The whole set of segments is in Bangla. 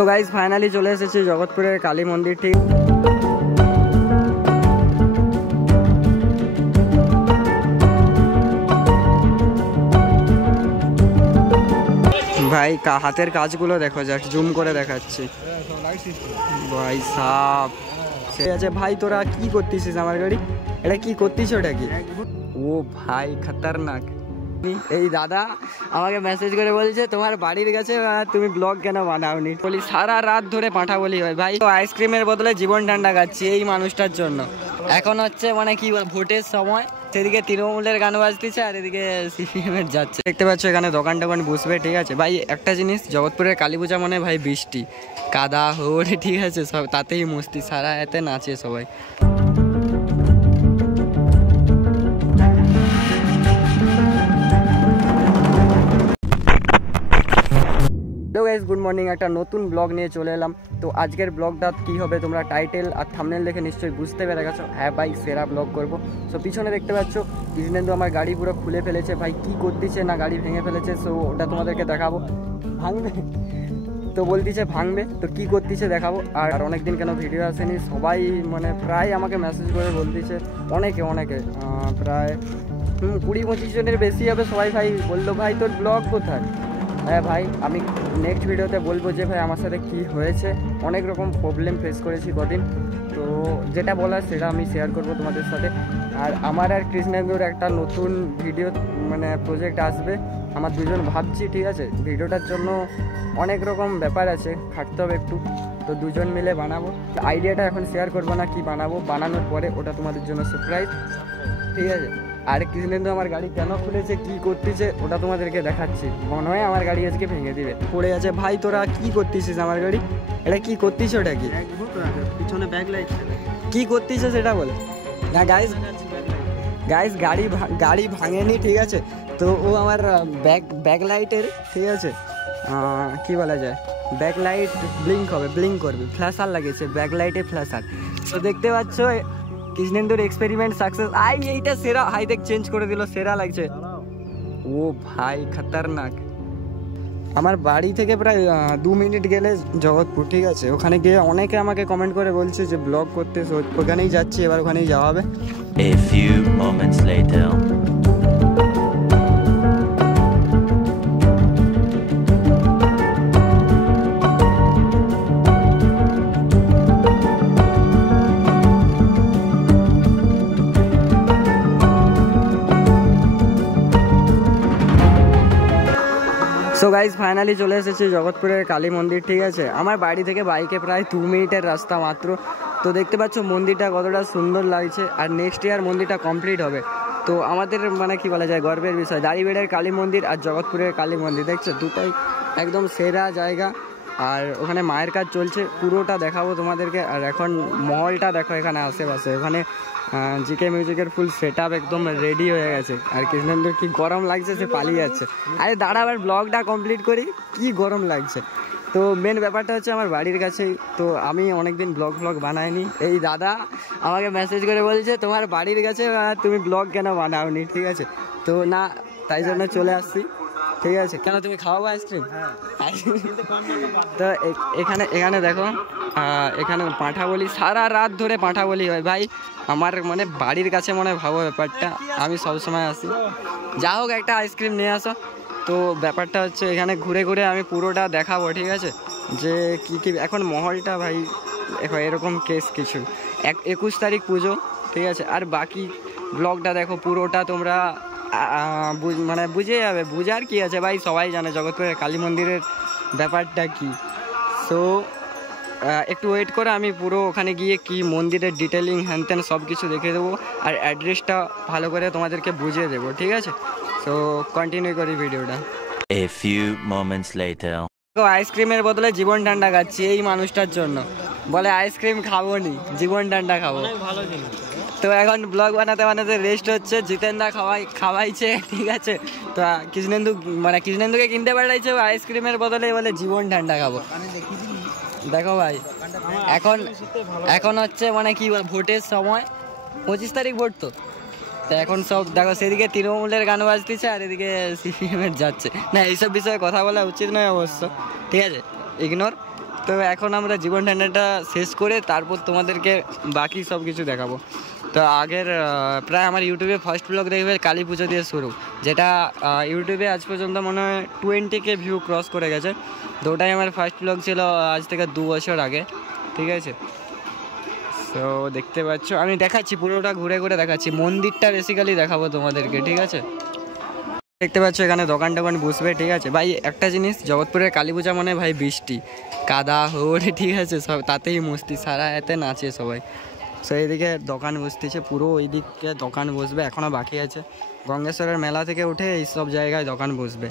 তো গাইস ফাইনালি চলে এসেছি জগৎপুরের কালী মন্দির। ঠিক ভাই হাতের কাজগুলো দেখো, জাস্ট জুম করে দেখাচ্ছি ভাই সাপ। সে আছে ভাই, তোরা কি করতেছিস আমার গাড়ি? এটা কি করতিস? ওটা কি? ও ভাই খতরনাক। এই দাদা আমাকে মেসেজ করে বলছে তোমার বাড়ির কাছে তুমি ব্লগ কেন বানাওনি। বলি সারা রাত ধরে পাঁঠা বলি হয় ভাই। তো আইসক্রিমের বদলে জীবন ঠান্ডা খাচ্ছি এই মানুষটার জন্য। এখন হচ্ছে মানে কি ভোটের সময়, সেদিকে তৃণমূলের গান বাজতেছে আর এদিকে সিপিএম এর যাচ্ছে। দেখতে পাচ্ছ এখানে দোকান টোকান বসবে। ঠিক আছে ভাই, একটা জিনিস, জগৎপুরের কালী পূজা মানে ভাই বৃষ্টি কাদা হোড়, ঠিক আছে সব তাতেই মস্তি, সারা এতে নাচে সবাই। Hello guys, good morning. একটা নতুন ব্লগ নিয়ে চলে এলাম। তো আজকের ব্লগটা কী হবে তোমরা টাইটেল আর থাম্বনেল দেখে নিশ্চয়ই বুঝতে পেরে গেছো। হ্যাঁ ভাই, সেরা ব্লগ করবো। সো পিছনে দেখতে পাচ্ছ কৃষ্ণেন্দু আমার গাড়ি পুরো খুলে ফেলেছে। ভাই কি করতেছে না, গাড়ি ভেঙে ফেলেছে। সো ওটা তোমাদেরকে দেখাবো। ভাঙবে তো বলতেছে ভাঙবে, তো কি করতেছে দেখাবো। আর অনেকদিন কেন ভিডিও আসেনি, সবাই মানে প্রায় আমাকে মেসেজ করে বলতেছে, অনেকে প্রায় 20-25 জনের বেশি হবে। সবাই ভাই বললো ভাই তোর ব্লগ কোথায়। হ্যাঁ ভাই, আমি নেক্সট ভিডিওতে বলবো যে ভাই আমার সাথে কি হয়েছে। অনেক রকম প্রবলেম ফেস করেছি কদিন, তো যেটা বলার সেটা আমি শেয়ার করব তোমাদের সাথে। আর আমার আর কৃষ্ণেন্দুর একটা নতুন ভিডিও মানে প্রজেক্ট আসবে, আমার দুজন ভাবছি। ঠিক আছে, ভিডিওটার জন্য অনেক রকম ব্যাপার আছে, খাটতে হবে একটু। তো দুজন মিলে বানাবো। আইডিয়াটা এখন শেয়ার করবো না কি বানাবো, বানানোর পরে ওটা তোমাদের জন্য সারপ্রাইজ। ঠিক আছে, আর কৃষ্ণেন্দু আমার গাড়ি কেন খুলেছে, কি করতেছে ওটা তোমাদেরকে দেখাচ্ছি। মনে হয় আমার গাড়ি আজকে ভেঙে দিবে। পড়ে আছে ভাই, তোরা কি করতেছিস আমার গাড়ি? এটা কি করতিস? ওটা কি? পিছনে ব্যাক লাইট কি করতিস সেটা বল না। গাইস গাড়ি ভাঙেনি, ঠিক আছে। তো ও আমার ব্যাক লাইটের, ঠিক আছে কি বলা যায়, ব্যাক লাইট ব্লিঙ্ক করবে, ফ্ল্যাশার লাগিয়েছে ব্যাক লাইটে, ফ্ল্যাশার। তো দেখতে পাচ্ছ কৃষ্ণেন্দুর এক্সপেরিমেন্ট সাকসেস। এইটা সেরা, হাই দেখ চেঞ্জ করে দিল, সেরা লাগছে। ও ভাই খতরনাক। আমার বাড়ি থেকে প্রায় 2 মিনিট গেলে জগৎপুর। ঠিক আছে, ওখানে গিয়ে অনেকে আমাকে কমেন্ট করে বলছে যে ব্লগ করতে, ওখানেই যাচ্ছি, এবার ওখানেই যাওয়া হবে। A few moments later. So guys finally চলে এসেছি জগৎপুরের কালী মন্দির। ঠিক আছে, আমার বাড়ি থেকে বাইকে প্রায় 2 মিনিটের রাস্তা মাত্র। তো দেখতে পাচ্ছ মন্দিরটা কতটা সুন্দর লাগছে। আর নেক্সট ইয়ার মন্দিরটা কমপ্লিট হবে। তো আমাদের মানে কি বলা যায়, গর্বের বিষয়, দাড়িবেড়ের কালী মন্দির আর জগৎপুরের কালী মন্দির, দেখছো দুটাই একদম সেরা জায়গা। আর ওখানে মায়ের কাজ চলছে, পুরোটা দেখাবো তোমাদেরকে। আর এখন মহলটা দেখো এখানে আশেপাশে, ওখানে জিকে মিউজিকের ফুল সেট আপ একদম রেডি হয়ে গেছে। আর কৃষ্ণেন্দুর কি গরম লাগছে, সে পালিয়ে যাচ্ছে। আরে দাঁড়া, আবার ব্লগটা কমপ্লিট করি, কি গরম লাগছে। তো মেন ব্যাপারটা হচ্ছে আমার বাড়ির কাছেই। তো আমি অনেকদিন ব্লগ বানাইনি। এই দাদা আমাকে মেসেজ করে বলছে তোমার বাড়ির কাছে তুমি ব্লগ কেন বানাওনি। ঠিক আছে, তো না, তাই জন্য চলে আসছি। ঠিক আছে, কেন তুমি খাওয়াবো আইসক্রিম? তো এখানে দেখো, এখানে পাঁঠা বলি, সারা রাত ধরে পাঁঠা বলি হয় ভাই। আমার মানে বাড়ির কাছে মনে ভাবো ব্যাপারটা, আমি সবসময় আসি। যা হোক, একটা আইসক্রিম নিয়ে আসো। তো ব্যাপারটা হচ্ছে এখানে ঘুরে ঘুরে আমি পুরোটা দেখাবো। ঠিক আছে, যে কী কী এখন মহলটা ভাই এরকম কেস কিছু। 21 তারিখ পুজো। ঠিক আছে, আর বাকি ব্লগটা দেখো পুরোটা, তোমরা মানে বুঝে যাবে। বুঝার কি আছে ভাই, সবাই জানে জগৎপুরের কালী মন্দিরের ব্যাপারটা কি। সো একটু ওয়েট করে, আমি পুরো ওখানে গিয়ে কি মন্দিরের ডিটেলিং হ্যানত্যান সব কিছু দেখে দেবো। আর অ্যাড্রেসটা ভালো করে তোমাদেরকে বুঝিয়ে দেবো। ঠিক আছে, সো কন্টিনিউ করি ভিডিওটা। A few moments later. আইসক্রিমের বদলে জীবন ঠান্ডা খাচ্ছি এই মানুষটার জন্য। বলে আইসক্রিম খাবো নি, জীবন ঠান্ডা খাবো। ভালো জিনিস। তো এখন ব্লগ বানাতে রেস্ট হচ্ছে, জিতেনদা খাওয়াইছে। ঠিক আছে, তো কৃষ্ণেন্দুকে কিনতে পাঠাইছে আইসক্রিমের বদলে, বলে জীবন ঠান্ডা খাবো। দেখো ভাই, এখন হচ্ছে মানে কি ভোটের সময়, 25 তারিখ ভোট। তো এখন সব দেখো, সেদিকে তৃণমূলের গান বাজতেছে আর এদিকে সিপিএম এর যাচ্ছে। না, এইসব বিষয়ে কথা বলা উচিত নয় অবশ্য। ঠিক আছে, ইগনোর। তো এখন আমরা জীবন ঠান্ডাটা শেষ করে তারপর তোমাদেরকে বাকি সব কিছু দেখাবো। তো আগের প্রায় আমার ইউটিউবে ফার্স্ট ব্লগ দেখবে কালী পুজো দিয়ে শুরু, যেটা ইউটিউবে আজ পর্যন্ত মনে হয় 20K ভিউ ক্রস করে গেছে। তো ওটাই আমার ফার্স্ট ব্লগ ছিল আজ থেকে 2 বছর আগে, ঠিক আছে। তো দেখতে পাচ্ছ আমি দেখাচ্ছি পুরোটা ঘুরে ঘুরে দেখাচ্ছি, মন্দিরটা বেসিক্যালি দেখাবো তোমাদেরকে, ঠিক আছে। দেখতে পাচ্ছ এখানে দোকান টোকান বসবে, ঠিক আছে ভাই। একটা জিনিস, জগৎপুরের কালী পূজা মানে ভাই বৃষ্টি কাদা হোড়ে, ঠিক আছে, সব তাতেই মস্তি, সারা এতে নাচে সবাই। সো এইদিকে দোকান বসতেছে, পুরো ওই দিকে দোকান বসবে, এখনও বাকি আছে। গঙ্গেশ্বরের মেলা থেকে উঠে এইসব জায়গায় দোকান বসবে।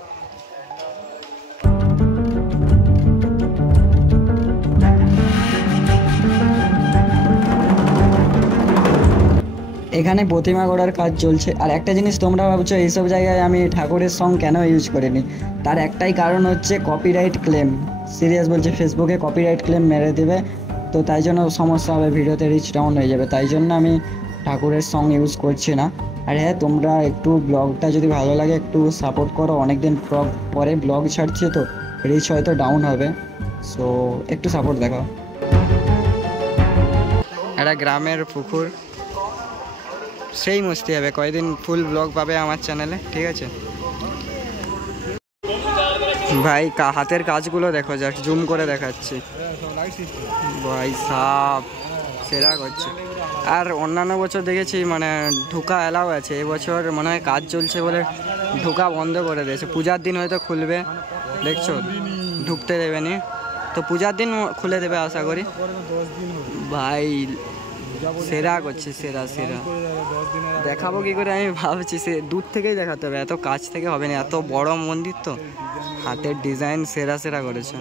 এখানে প্রতিমা গড়ার কাজ চলছে। আর একটা জিনিস তোমরা ভাবছো এইসব জায়গায় আমি ঠাকুরের সং কেন ইউজ করিনি, তার একটাই কারণ হচ্ছে কপিরাইট ক্লেম। সিরিয়াস বলছে, ফেসবুকে কপিরাইট ক্লেম মেরে দেবে, তো তাই জন্য সমস্যা হবে, ভিডিওতে রিচ ডাউন হয়ে যাবে, তাই জন্য আমি ঠাকুরের সং ইউজ করছি না। আর হ্যাঁ, তোমরা একটু ব্লগটা যদি ভালো লাগে একটু সাপোর্ট করো, অনেকদিন পরে ব্লগ ছাড়ছে তো রিচ হয়তো ডাউন হবে, সো একটু সাপোর্ট দেখাও। একটা গ্রামের পুকুর, সেই মস্তি হবে, কয়েকদিন ফুল ব্লগ পাবে আমার চ্যানেলে, ঠিক আছে ভাই। হাতের কাজগুলো দেখো, জাস্ট জুম করে দেখাচ্ছি ভাই, সাপ সেরা করছে। আর অন্যান্য বছর দেখেছি মানে ঢোকা অ্যালাউ আছে, এবছর মনে হয় কাজ চলছে বলে ঢোকা বন্ধ করে দিয়েছে। পূজার দিন হয়তো খুলবে, দেখছো ঢুকতে দেবে নি, তো পূজার দিন খুলে দেবে আশা করি ভাই। সেরা করছে, সেরা সেরা দেখাবো কি করে আমি ভাবছি, সে দূর থেকেই দেখাতে হবে, এত কাছ থেকে হবে না, এত বড় মন্দির তো। হাতের ডিজাইন সেরা সেরা করেছে।